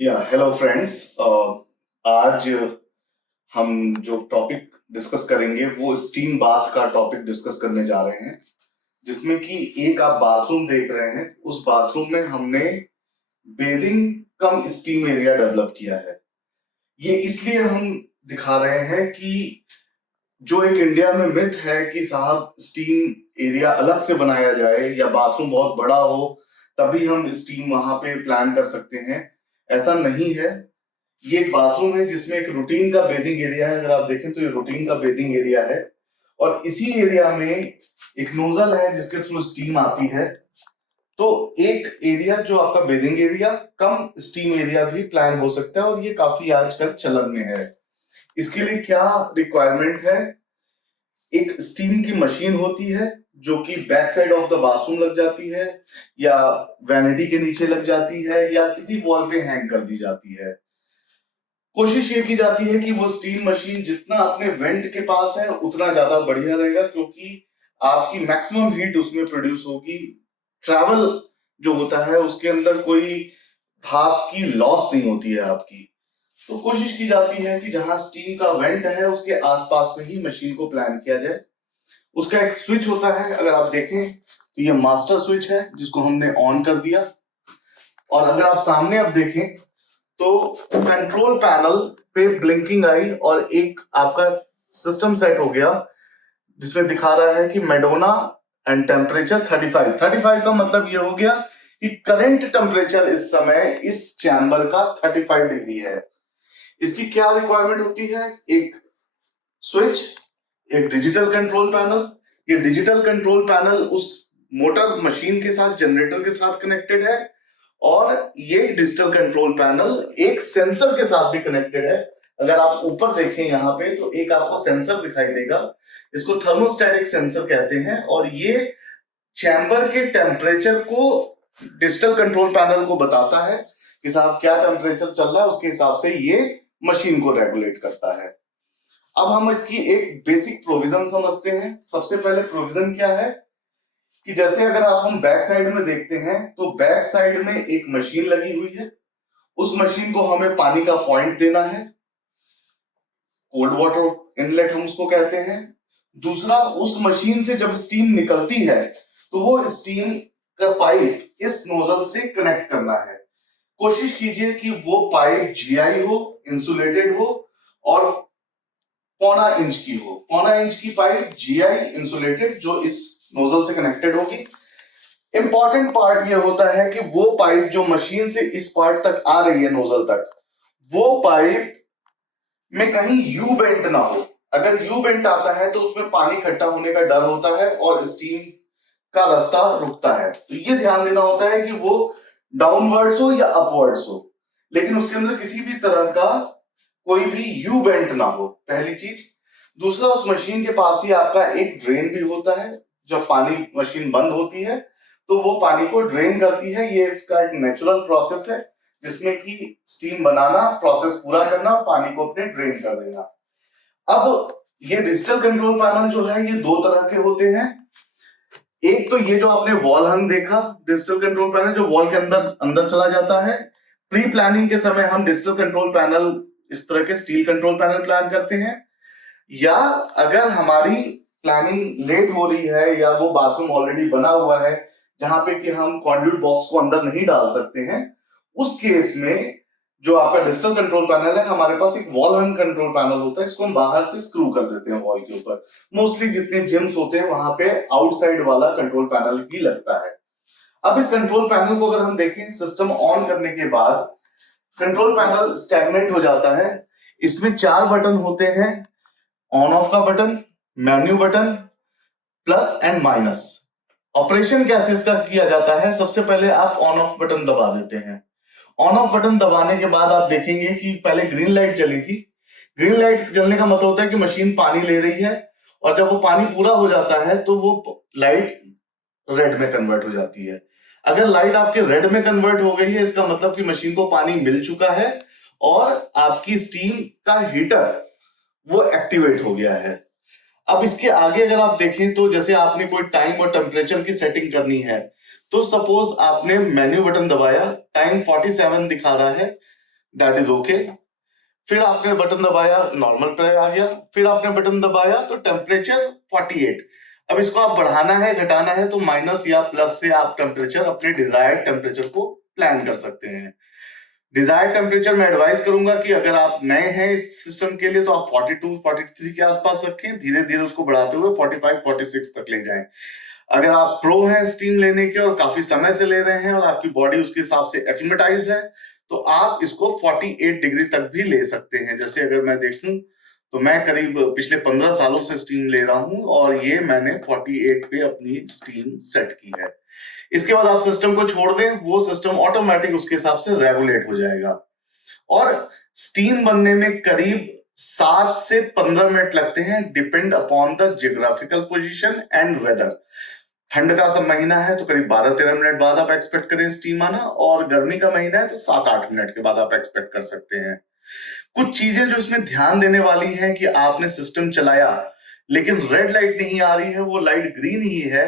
या hello friends. आज हम जो टॉपिक डिस्कस करेंगे वो स्टीम बाथ का टॉपिक डिस्कस करने जा रहे हैं, जिसमें कि एक आप बाथरूम देख रहे हैं। उस बाथरूम में हमने बेदिंग कम स्टीम एरिया डेवलप किया है। ये इसलिए हम दिखा रहे हैं कि जो एक इंडिया में मिथ है कि साहब स्टीम एरिया अलग से बनाया जाए या बाथरूम बहुत बड़ा हो तभी हम स्टीम वहां पे प्लान कर सकते हैं, ऐसा नहीं है। ये एक बाथरूम है जिसमें एक रूटीन का बेदिंग एरिया है। अगर आप देखें तो ये रूटीन का बेदिंग एरिया है और इसी एरिया में एक नोजल है जिसके थ्रू स्टीम आती है। तो एक एरिया जो आपका बेदिंग एरिया कम स्टीम एरिया भी प्लान हो सकता है और ये काफी आजकल चलन में है। इसके लिए क्या रिक्वायरमेंट है? एक स्टीम की मशीन होती है जो कि back side of the bathroom लग जाती है या वैनिटी के नीचे लग जाती है या किसी वॉल पे हैंग कर दी जाती है। कोशिश ये की जाती है कि वो स्टीम मशीन जितना अपने वेंट के पास है उतना ज्यादा बढ़िया रहेगा, क्योंकि आपकी मैक्सिमम हीट उसमें प्रोड्यूस होगी। ट्रैवल जो होता है उसके अंदर कोई भाप की लॉस नहीं होती है आपकी। तो कोशिश की जाती है कि जहां स्टीम का वेंट है उसके आसपास में ही मशीन को प्लान किया जाए। उसका एक स्विच होता है, अगर आप देखें तो ये मास्टर स्विच है जिसको हमने ऑन कर दिया। और अगर आप सामने अब देखें तो कंट्रोल पैनल पे ब्लिंकिंग आई और एक आपका सिस्टम सेट हो गया जिसमें दिखा रहा है कि मेडोना एंड टेम्परेचर 35 का मतलब ये हो गया कि करंट टेम्परेचर इस समय इस चैम्बर का 35 डिग्री है। इसकी क्या रिक्वायरमेंट होती है? एक स्विच, एक डिजिटल कंट्रोल पैनल। ये डिजिटल कंट्रोल पैनल उस मोटर मशीन के साथ, जनरेटर के साथ कनेक्टेड है और ये डिजिटल कंट्रोल पैनल एक सेंसर के साथ भी कनेक्टेड है। अगर आप ऊपर देखें यहाँ पे तो एक आपको सेंसर दिखाई देगा, इसको थर्मोस्टेटिक सेंसर कहते हैं और ये चैम्बर के टेम्परेचर को डिजिटल कंट्रोल पैनल को बताता है कि साहब क्या टेम्परेचर चल रहा है, उसके हिसाब से ये मशीन को रेगुलेट करता है। अब हम इसकी एक बेसिक प्रोविजन समझते हैं। सबसे पहले प्रोविजन क्या है कि जैसे अगर आप हम बैक साइड में देखते हैं तो बैक साइड में एक मशीन लगी हुई है। उस मशीन को हमें पानी का पॉइंट देना है, कोल्ड वाटर इनलेट हम उसको कहते हैं। दूसरा, उस मशीन से जब स्टीम निकलती है तो वो स्टीम का पाइप इस नोजल से कनेक्ट करना है। कोशिश कीजिए कि वो पाइप जीआई हो, इंसुलेटेड हो और पौना इंच की पाइप जीआई इंसुलेटेड जो इस नोजल से कनेक्टेड होगी। इंपॉर्टेंट पार्ट ये होता है कि वो पाइप जो मशीन से इस पार्ट तक आ रही है, नोजल तक, वो पाइप में कहीं यू बेंट ना हो। अगर यू बेंट आता है तो उसमें पानी इकट्ठा होने का डर होता है और स्टीम का रास्ता रुकता है। तो ये ध्यान देना होता है कि वो डाउनवर्ड्स हो या अपवर्ड्स हो, लेकिन उसके अंदर किसी भी तरह का कोई भी यू बेंट ना हो, पहली चीज। दूसरा, उस मशीन के पास ही आपका एक ड्रेन भी होता है। जब पानी मशीन बंद होती है तो वो पानी को ड्रेन करती है। ये इसका एक नेचुरल प्रोसेस है जिसमें कि स्टीम बनाना, प्रोसेस पूरा करना, पानी को अपने ड्रेन कर देना। अब ये डिजिटल कंट्रोल पैनल जो है ये दो तरह के होते हैं। एक तो ये जो आपने वॉल हंग देखा डिजिटल कंट्रोल पैनल, जो वॉल के अंदर अंदर चला जाता है। प्री प्लानिंग के समय हम डिजिटल कंट्रोल पैनल इस तरह के स्टील कंट्रोल पैनल प्लान करते हैं, या अगर हमारी प्लानिंग लेट हो रही है या वो बाथरूम ऑलरेडी बना हुआ है जहां पे कि हम कॉन्ड्यूट बॉक्स को अंदर नहीं डाल सकते हैं, उस केस में जो आपका डिजिटल कंट्रोल पैनल है, हमारे पास एक वॉल हंग कंट्रोल पैनल होता है। इसको हम बाहर से स्क्रू कर देते हैं वॉल के ऊपर। मोस्टली जितने जिम्स होते हैं वहां पे आउटसाइड वाला कंट्रोल पैनल ही लगता है। अब इस कंट्रोल पैनल को अगर हम देखें, सिस्टम ऑन करने के बाद कंट्रोल पैनल स्टैग्नेट हो जाता है। इसमें चार बटन होते हैं, ऑन ऑफ का button, menu button, plus and minus. Operation कैसे इसका किया जाता है? सबसे पहले आप ऑन ऑफ बटन दबा देते हैं। ऑन ऑफ बटन दबाने के बाद आप देखेंगे कि पहले ग्रीन लाइट जली थी। ग्रीन लाइट जलने का मतलब होता है कि मशीन पानी ले रही है और जब वो पानी पूरा हो जाता है तो वो लाइट रेड में कन्वर्ट हो जाती है। अगर लाइट आपके रेड में कन्वर्ट हो गई है इसका मतलब कि मशीन को पानी मिल चुका है और आपकी स्टीम का हीटर वो एक्टिवेट हो गया है। अब इसके आगे अगर आप देखें तो जैसे आपने कोई टाइम और टेम्परेचर की सेटिंग करनी है, तो सपोज आपने मेन्यू बटन दबाया, टाइम 47 दिखा रहा है, दैट इज ओके। फिर आपने बटन दबाया, नॉर्मल प्रेशर आ गया। फिर आपने बटन दबाया तो टेम्परेचर 48। अब इसको आप बढ़ाना है घटाना है तो माइनस या प्लस से आप टेम्परेचर अपने डिजायर्ड टेम्परेचर को प्लान कर सकते हैं। डिजायर्ड टेम्परेचर मैं एडवाइस करूंगा कि अगर आप नए हैं इस सिस्टम के लिए तो आप 42 43 के आसपास रखें, धीरे धीरे उसको बढ़ाते हुए 45 46 तक ले जाएं। अगर आप प्रो हैं स्टीम लेने के और काफी समय से ले रहे हैं और आपकी बॉडी उसके हिसाब से एक्लिमेटाइज है तो आप इसको 48 डिग्री तक भी ले सकते हैं। जैसे अगर मैं देखूं तो मैं करीब पिछले 15 सालों से स्टीम ले रहा हूं और ये मैंने 48 पे अपनी स्टीम सेट की है। इसके बाद आप सिस्टम को छोड़ दें, वो सिस्टम ऑटोमेटिक उसके हिसाब से रेगुलेट हो जाएगा। और स्टीम बनने में करीब 7 से 15 मिनट लगते हैं, depend upon the geographical position and weather. ठंड का सब महीना है तो करीब 12-13 मिनट बाद आप एक्सपेक्ट करें स्टीम आना, और गर्मी का महीना है तो 7-8 मिनट के बाद आप एक्सपेक्ट कर सकते हैं। कुछ चीजें जो इसमें ध्यान देने वाली हैं कि आपने सिस्टम चलाया लेकिन रेड लाइट नहीं आ रही है, वो लाइट ग्रीन ही है,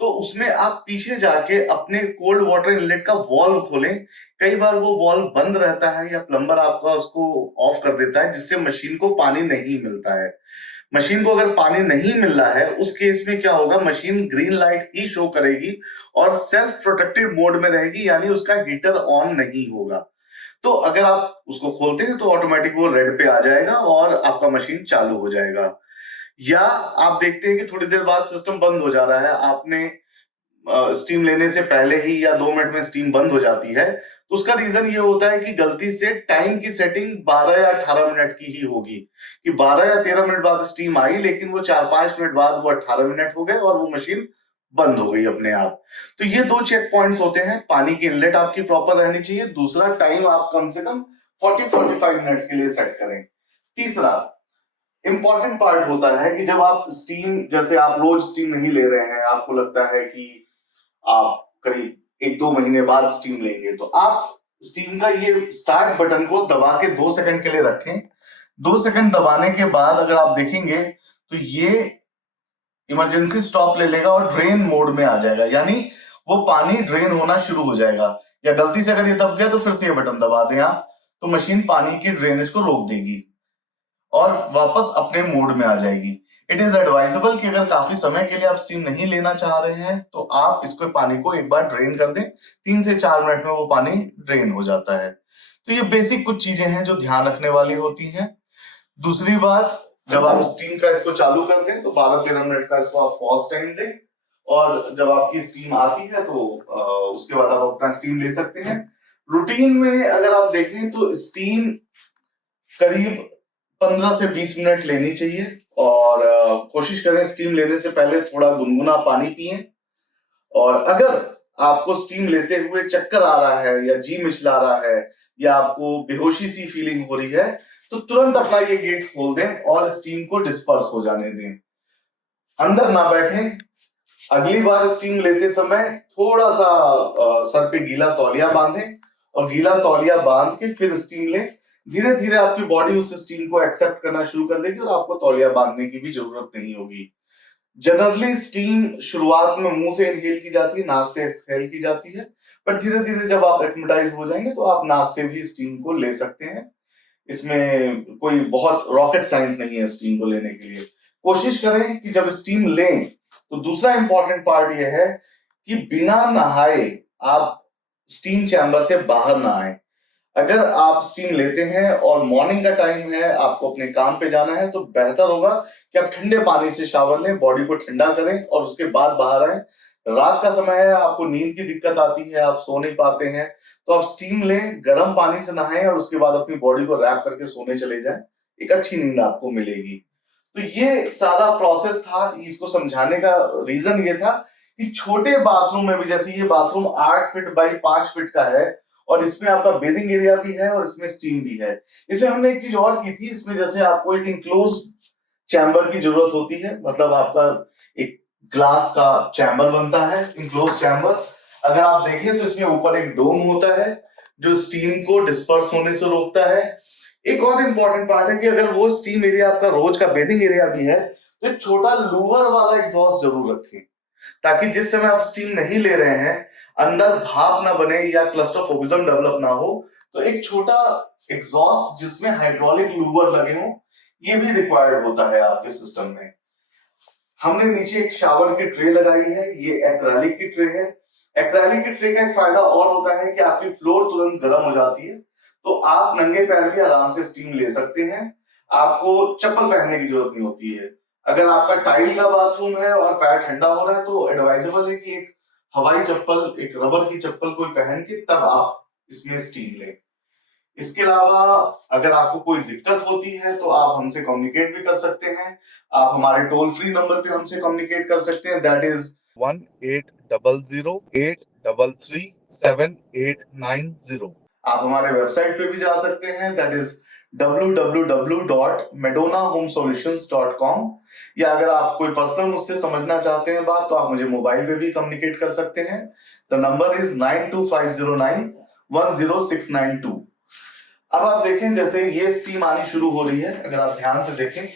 तो उसमें आप पीछे जाके अपने कोल्ड वाटर इनलेट का वॉल्व खोलें। कई बार वो वॉल्व बंद रहता है या प्लम्बर आपका उसको ऑफ कर देता है, जिससे मशीन को पानी नहीं मिलता है। मशीन को अगर पानी नहीं मिल रहा है उस केस में क्या होगा, मशीन ग्रीन लाइट ही शो करेगी और सेल्फ प्रोटेक्टिव मोड में रहेगी, यानी उसका हीटर ऑन नहीं होगा। तो अगर आप उसको खोलते हैं तो ऑटोमेटिक वो रेड पे आ जाएगा और आपका मशीन चालू हो जाएगा। या आप देखते हैं कि थोड़ी देर बाद सिस्टम बंद हो जा रहा है, आपने स्टीम लेने से पहले ही या 2 मिनट में स्टीम बंद हो जाती है, तो उसका रीजन ये होता है कि गलती से टाइम की सेटिंग 12 या 18 मिनट की ही होगी, कि 12 या 13 मिनट बाद स्टीम आई लेकिन वो 4-5 मिनट बाद वो 18 मिनट हो गए और वो मशीन बंद हो गई अपने आप। तो ये 2 चेक पॉइंट्स होते हैं। पानी की इनलेट आपकी प्रॉपर रहनी चाहिए। दूसरा, टाइम आप कम से कम 40-45 मिनट्स के लिए सेट करें। तीसरा इंपॉर्टेंट पार्ट होता है कि जब आप स्टीम, जैसे आप रोज स्टीम नहीं ले रहे हैं, आपको लगता है कि आप करीब 1-2 महीने बाद स्टीम लेंगे, तो आप स्टीम का ये स्टार्ट बटन को दबा के 2 सेकंड के लिए रखें। 2 सेकंड दबाने के बाद अगर आप देखेंगे तो ये इमरजेंसी स्टॉप ले लेगा और ड्रेन मोड में आ जाएगा, यानी वो पानी ड्रेन होना शुरू हो जाएगा। या गलती से अगर ये दब गया तो फिर से ये बटन दबा दें आप, तो मशीन पानी की ड्रेनेज को रोक देगी और वापस अपने मोड में आ जाएगी। इट इज एडवाइजेबल कि अगर काफी समय के लिए आप स्टीम नहीं लेना चाह रहे हैं तो आप इसको पानी को एक बार ड्रेन कर दें, 3 से 4 मिनट में वो पानी ड्रेन हो जाता है। तो ये बेसिक कुछ चीजें हैं जो ध्यान रखने वाली होती हैं। दूसरी बात, जब आप स्टीम का इसको चालू कर दें तो 12-13 मिनट का इसको आप पॉज टाइम दें, और जब आपकी स्टीम आती है तो उसके बाद आप अपना स्टीम ले सकते हैं। रूटीन में अगर आप देखें तो स्टीम करीब 15 से 20 मिनट लेनी चाहिए, और कोशिश करें स्टीम लेने से पहले थोड़ा गुनगुना पानी पिएं। और अगर आपको स्टीम लेते हुए चक्कर आ रहा है या जी मिचला रहा है या आपको बेहोशी सी फीलिंग हो रही है तो तुरंत अपना ये गेट खोल दें और स्टीम को डिस्पर्स हो जाने दें, अंदर ना बैठें। अगली बार स्टीम लेते समय थोड़ा सा सर पे गीला तौलिया बांधें और गीला तौलिया बांध के फिर स्टीम लें। धीरे धीरे आपकी बॉडी उस स्टीम को एक्सेप्ट करना शुरू कर देगी और आपको तौलिया बांधने की भी जरूरत नहीं होगी। जनरली स्टीम शुरुआत में मुंह से इनहेल की जाती है, नाक से एक्सहेल की जाती है, पर धीरे धीरे जब आप एक्लिमेटाइज हो जाएंगे तो आप नाक से भी स्टीम को ले सकते हैं। इसमें कोई बहुत रॉकेट साइंस नहीं है स्टीम को लेने के लिए। कोशिश करें कि जब स्टीम लें तो दूसरा इंपॉर्टेंट पार्ट यह है कि बिना नहाए आप स्टीम चैम्बर से बाहर ना आए। अगर आप स्टीम लेते हैं और मॉर्निंग का टाइम है, आपको अपने काम पे जाना है, तो बेहतर होगा कि आप ठंडे पानी से शावर लें, बॉडी को ठंडा करें और उसके बाद बाहर आए। रात का समय है, आपको नींद की दिक्कत आती है, आप सो नहीं पाते हैं, तो आप स्टीम लें, गर्म पानी से नहाएं और उसके बाद अपनी बॉडी को रैप करके सोने चले जाएं। एक अच्छी नींद आपको मिलेगी। तो ये सारा प्रोसेस था, इसको समझाने का रीजन ये था कि छोटे बाथरूम में भी, जैसे ये बाथरूम 8 फीट बाई 5 फीट का है और इसमें आपका बेदिंग एरिया भी है और इसमें स्टीम भी है। इसमें हमने एक चीज और की थी, इसमें जैसे आपको एक इंक्लोज चैम्बर की जरूरत होती है, मतलब आपका एक ग्लास का चैम्बर बनता है, इंक्लोज चैम्बर। अगर आप देखें तो इसमें ऊपर एक डोम होता है जो स्टीम को डिस्पर्स होने से रोकता है। एक और इंपॉर्टेंट पार्ट है कि अगर वो स्टीम एरिया आपका रोज का बेदिंग एरिया भी है तो एक छोटा लूवर वाला एग्जॉस्ट जरूर रखें, ताकि जिस समय आप स्टीम नहीं ले रहे हैं अंदर भाप ना बने या क्लस्ट्रोफोबिज्म डेवलप ना हो, तो एक छोटा एग्जॉस्ट जिसमें हाइड्रोलिक लूवर लगे हों, ये भी रिक्वायर्ड होता है आपके सिस्टम में। हमने नीचे एक शावर की ट्रे लगाई है, ये एक्रेलिक की ट्रे है। एक्रेलिक की ट्रे का एक फायदा और होता है कि आपकी फ्लोर तुरंत गर्म हो जाती है, तो आप नंगे पैर भी आराम से स्टीम ले सकते हैं। आपको चप्पल पहनने की जरूरत नहीं होती है। अगर आपका टाइल का बाथरूम है और पैर ठंडा हो रहा है तो एडवाइजेबल है कि एक हवाई चप्पल, एक रबर की चप्पल कोई पहन के तब आप इसमें स्टीम लें। इसके अलावा अगर आपको कोई दिक्कत होती है तो आप हमसे कम्युनिकेट भी कर सकते हैं। आप हमारे टोल फ्री नंबर पे हमसे कम्युनिकेट कर सकते हैं, दैट इज 1800-833-7890। आप हमारे वेबसाइट पे भी जा सकते हैं, दैट इज www.madonahomesolutions.com। या अगर आप कोई पर्सनल मुझसे समझना चाहते हैं बात, तो आप मुझे मोबाइल पे भी कम्युनिकेट कर सकते हैं। The number is 9250910692। अब आप देखें जैसे ये स्टीम आनी शुरू हो रही है, अगर आप ध्यान से देखें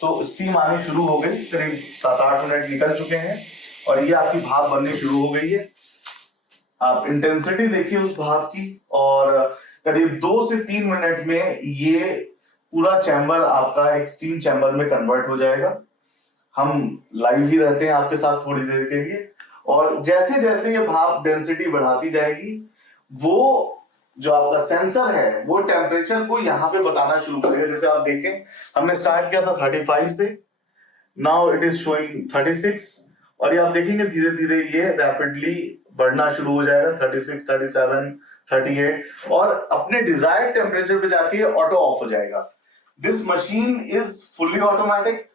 तो स्टीम आनी शुरू हो गई, करीब 7-8 मिनट निकल चुके हैं और ये आपकी भाप बननी शुरू हो गई है। आप इंटेंसिटी देखिए उस भाप की, और करीब 2 से 3 मिनट में ये पूरा चैम्बर आपका एक स्टीम चैम्बर में कन्वर्ट हो जाएगा। हम लाइव ही रहते हैं आपके साथ थोड़ी देर के लिए, और जैसे जैसे ये भाप डेंसिटी बढ़ाती जाएगी, वो जो आपका सेंसर है वो टेम्परेचर को यहाँ पे बताना शुरू करेगा। जैसे आप देखें हमने स्टार्ट किया था 35 से, नाउ इट इज शोइंग 36, और ये आप देखेंगे धीरे धीरे ये रैपिडली बढ़ना शुरू हो जाएगा 36, 37, 38, और अपने डिजायर्ड टेम्परेचर पे जाके ऑटो ऑफ हो जाएगा। This machine is fully automatic,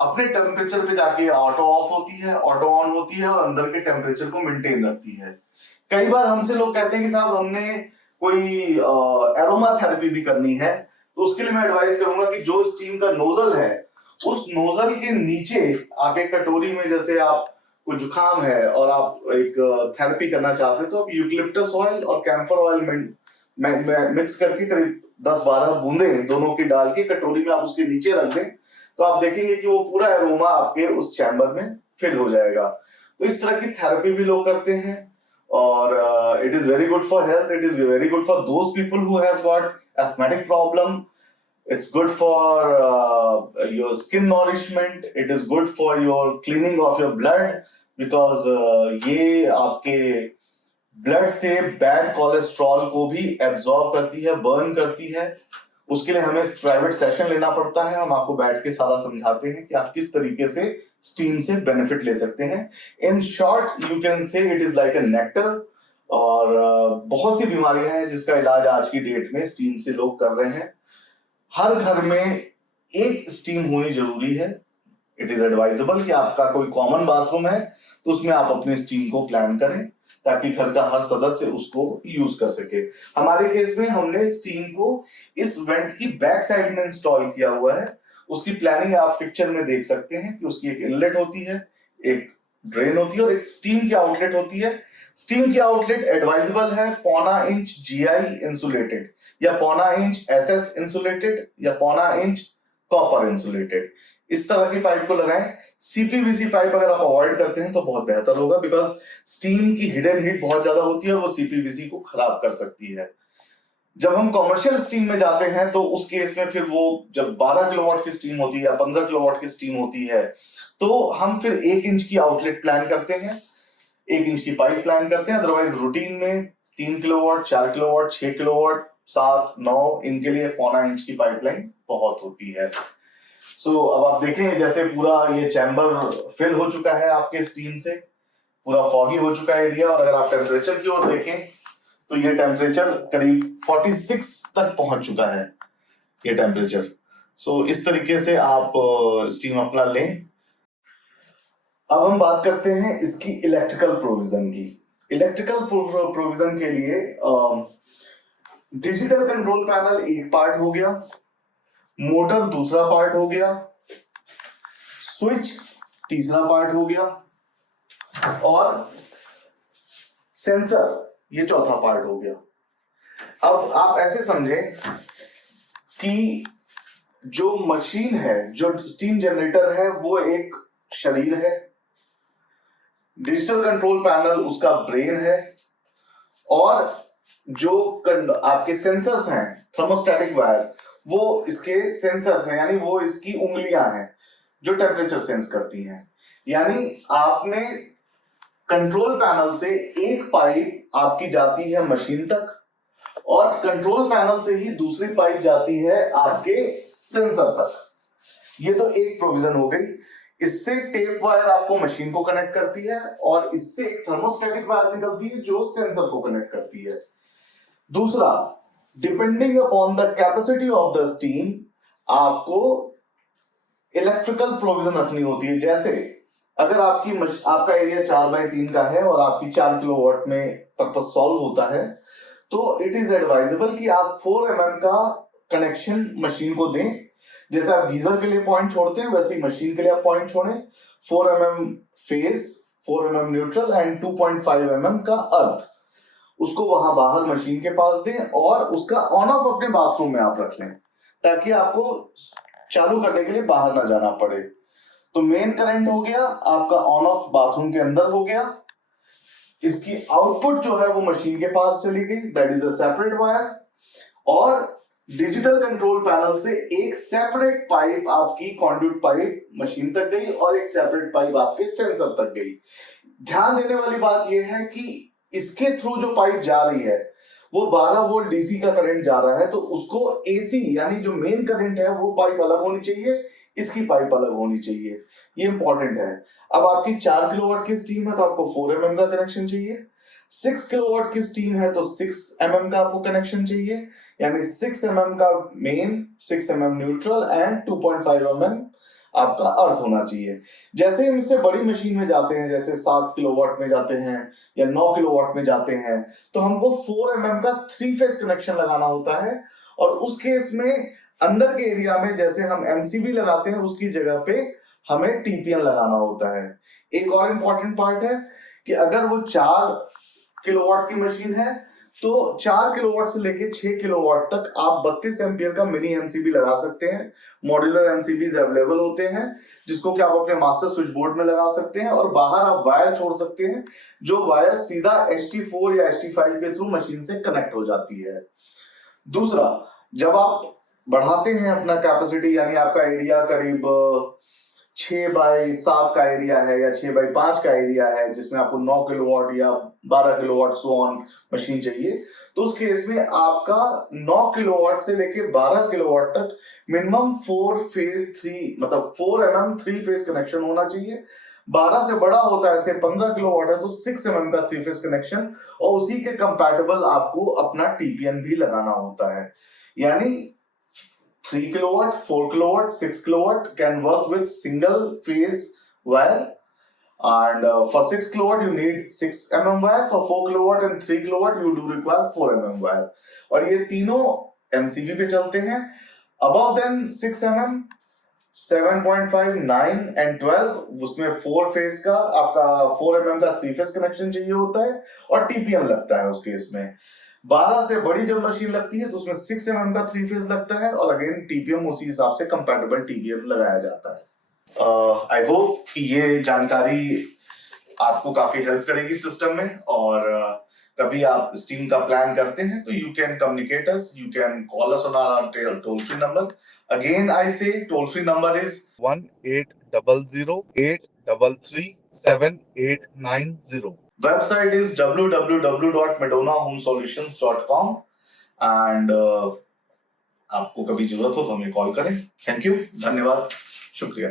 अपने टेम्परेचर पे जाके ऑटो ऑफ होती है, ऑटो ऑन होती है और अंदर के टेम्परेचर को मेंटेन रखती है। कई बार हमसे लोग कहते हैं कि साहब हमने कोई एरोमा थेरेपी भी करनी है, तो उसके लिए मैं एडवाइस करूंगा कि जो स्टीम का नोजल है उस नोजल के नीचे आप एक कटोरी में, जैसे आप को जुकाम है और आप एक थेरेपी करना चाहते हैं, तो आप यूकलिप्टस ऑयल और कैम्फर ऑयल मिक्स करके करीब 10-12 बूंदे दोनों की डाल के कटोरी में आप उसके नीचे रख दें, तो आप देखेंगे कि वो पूरा एरोमा आपके उस चैम्बर में फिल हो जाएगा। तो इस तरह की थेरेपी भी लोग करते हैं, और it is very good for health. It is very good for those people who has got asthmatic problem. It's good for your skin nourishment. It is good for your cleaning of your blood, because ये आपके blood से bad cholesterol को भी absorb करती है, burn करती है। उसके लिए हमें प्राइवेट सेशन लेना पड़ता है, हम आपको बैठ के सारा समझाते हैं कि आप किस तरीके से स्टीम से बेनिफिट ले सकते हैं। In short you can say it is like a nectar, और बहुत सी बीमारियां हैं जिसका इलाज आज की डेट में स्टीम से लोग कर रहे हैं। हर घर में एक स्टीम होनी जरूरी है। इट इज एडवाइजेबल कि आपका कोई कॉमन बाथरूम है तो उसमें आप अपनी स्टीम को प्लान करें, ताकि घर का हर सदस्य उसको यूज कर सके। हमारे केस में हमने स्टीम को इस वेंट की बैक साइड में इंस्टॉल किया हुआ है। उसकी प्लानिंग आप पिक्चर में देख सकते हैं कि उसकी एक इनलेट होती है, एक ड्रेन होती है और एक स्टीम की आउटलेट होती है। स्टीम की आउटलेट एडवाइजेबल है 1.25 इंच GI इंसुलेटेड, या 1.25 इंच SS इंसुलेटेड, या 1.25 इंच कॉपर इंसुलेटेड। इस तरह की पाइप को लगाएं। CPVC पाइप अगर आप अवॉइड करते हैं तो बहुत बेहतर होगा, बिकॉज स्टीम की हिडन हीट बहुत ज्यादा होती है और वो CPVC को खराब कर सकती है। जब हम कॉमर्शियल स्टीम में जाते हैं तो उस केस में फिर वो जब 12 किलोवाट की स्टीम होती है या 15 किलोवाट की स्टीम होती है, तो हम फिर 1 इंच की आउटलेट प्लान करते हैं, 1 इंच की पाइप प्लान करते हैं। अदरवाइज रूटीन में 3 किलोवाट, 4 किलोवाट, 6 किलोवाट, 7, 9, इनके लिए 1.25 इंच की पाइपलाइन बहुत होती है। सो अब आप देखें जैसे पूरा ये चैम्बर फिल हो चुका है आपके स्टीम से, पूरा फॉगी हो चुका है एरिया, और अगर आप टेम्परेचर की ओर देखें तो ये टेम्परेचर करीब 46 तक पहुंच चुका है ये टेम्परेचर। सो इस तरीके से आप स्टीम अपना लें। अब हम बात करते हैं इसकी इलेक्ट्रिकल प्रोविजन की। इलेक्ट्रिकल प्रोविजन के लिए डिजिटल कंट्रोल पैनल एक पार्ट हो गया, मोटर दूसरा पार्ट हो गया, स्विच तीसरा पार्ट हो गया, और सेंसर ये चौथा पार्ट हो गया। अब आप ऐसे समझें कि जो मशीन है, जो स्टीम जनरेटर है, वो एक शरीर है, डिजिटल कंट्रोल पैनल उसका ब्रेन है, और जो आपके सेंसर्स हैं, थर्मोस्टैटिक वायर, वो इसके सेंसर्स हैं, यानी वो इसकी उंगलियां हैं जो टेम्परेचर सेंस करती हैं। यानी आपने कंट्रोल पैनल से एक पाइप आपकी जाती है मशीन तक, और कंट्रोल पैनल से ही दूसरी पाइप जाती है आपके सेंसर तक। ये तो एक प्रोविजन हो गई। इससे टेप वायर आपको मशीन को कनेक्ट करती है, और इससे एक थर्मोस्टैटिक वायर निकलती है जो सेंसर को कनेक्ट करती है। दूसरा, depending upon the capacity of the steam, आपको इलेक्ट्रिकल प्रोविजन रखनी होती है। जैसे अगर आपका एरिया 4x3 का है और आपकी 4 किलोवाट में पर्पस सॉल्व होता है, तो इट इज एडवाइजेबल कि आप 4 mm का कनेक्शन मशीन को दें। जैसे आप गीजर के लिए पॉइंट छोड़ते हैं, वैसे ही मशीन के लिए आप पॉइंट छोड़ें। 4 mm face, 4 mm neutral and 2.5 mm का अर्थ, उसको वहां बाहर मशीन के पास दें, और उसका ऑन ऑफ अपने बाथरूम में आप रख लें, ताकि आपको चालू करने के लिए बाहर ना जाना पड़े। तो मेन करंट हो गया आपका ऑन ऑफ बाथरूम के अंदर हो गया। इसकी आउटपुट जो है वो मशीन के पास चली गई, that is a separate wire. और डिजिटल कंट्रोल पैनल से एक सेपरेट पाइप, आपकी कॉन्ड्यूट पाइप मशीन तक गई, और एक सेपरेट पाइप आपके सेंसर तक गई। ध्यान देने वाली बात यह है कि इसके थ्रू जो पाइप जा रही है वो 12 वोल्ट डीसी का करंट जा रहा है, तो उसको एसी यानी जो मेन करंट है वो पाइप अलग होनी चाहिए, इसकी पाइप अलग होनी चाहिए। ये इंपॉर्टेंट है। अब आपकी 4 किलोवाट की स्टीम है तो आपको 4 mm का कनेक्शन चाहिए। 6 किलोवाट की स्टीम है तो 6 mm का आपको कनेक्शन चाहिए, यानी 6 mm का main, 6 mm neutral and 2.5 mm आपका अर्थ होना चाहिए। जैसे हम इससे बड़ी मशीन में जाते हैं, जैसे 7 किलोवाट में जाते हैं या 9 किलोवाट में जाते हैं, तो हमको 4 mm का 3 फेस कनेक्शन लगाना होता है। और उस केस में अंदर के एरिया में जैसे हम एमसीबी लगाते हैं, उसकी जगह पे हमें टीपीएन लगाना होता है। एक और इंपॉर्टेंट पार्ट है कि अगर वो 4 किलोवाट की मशीन है तो 4 किलोवाट से लेके 6 किलोवाट तक आप 32 एम्पियर का मिनी एमसीबी लगा सकते हैं। मॉड्यूलर एमसीबीज अवेलेबल होते हैं, जिसको कि आप अपने मास्टर स्विच बोर्ड में लगा सकते हैं, और बाहर आप वायर छोड़ सकते हैं, जो वायर सीधा HT4 या HT5 के थ्रू मशीन से कनेक्ट हो जाती है। दूसरा, जब आप बढ़ाते हैं अपना कैपेसिटी, यानी आपका एरिया करीब 6x7 का एरिया है या 6x5 का एरिया है, जिसमें आपको 9 किलोवाट या 12 किलोवाट सो ऑन मशीन चाहिए, तो उस केस में आपका 9 किलोवाट से लेके 12 किलोवाट तक मिनिमम 4 फेज 3 मतलब 4 mm 3 फेज कनेक्शन होना चाहिए। 12 से बड़ा होता है, से 15 किलोवाट है तो 6 mm का 3 फेज कनेक्शन, और उसी के कंपैटिबल आपको अपना टीपीएन भी लगाना होता है। यानी 3 kilowatt, 4 kilowatt, 6 kilowatt can work with single phase wire, and for 6 kilowatt you need 6 mm wire, for 4 kilowatt and 3 kilowatt you do require 4 mm wire, और ये तीनों MCB पे चलते हैं। Above than 6 mm, 7.5, 9 and 12, उसमें 4 फेज का आपका 4 mm का 3 फेज कनेक्शन चाहिए होता है, और टीपीएन लगता है उस केस में। 12 से बड़ी जब मशीन लगती है तो उसमें 6 mm का 3 फेज लगता है, और अगेन टीपीएम उसी हिसाब से कंपैटिबल टीपीएम लगाया जाता है। आई होप कि ये जानकारी आपको काफी हेल्प करेगी सिस्टम में, और कभी आप स्टीम का प्लान करते हैं तो you can communicate us, you can call us on our toll free number. Again I say toll free number is 1800-833-7890। Website is www.madonnahomesolutions.com, and आपको कभी जरूरत हो तो हमें कॉल करें। थैंक यू, धन्यवाद, शुक्रिया।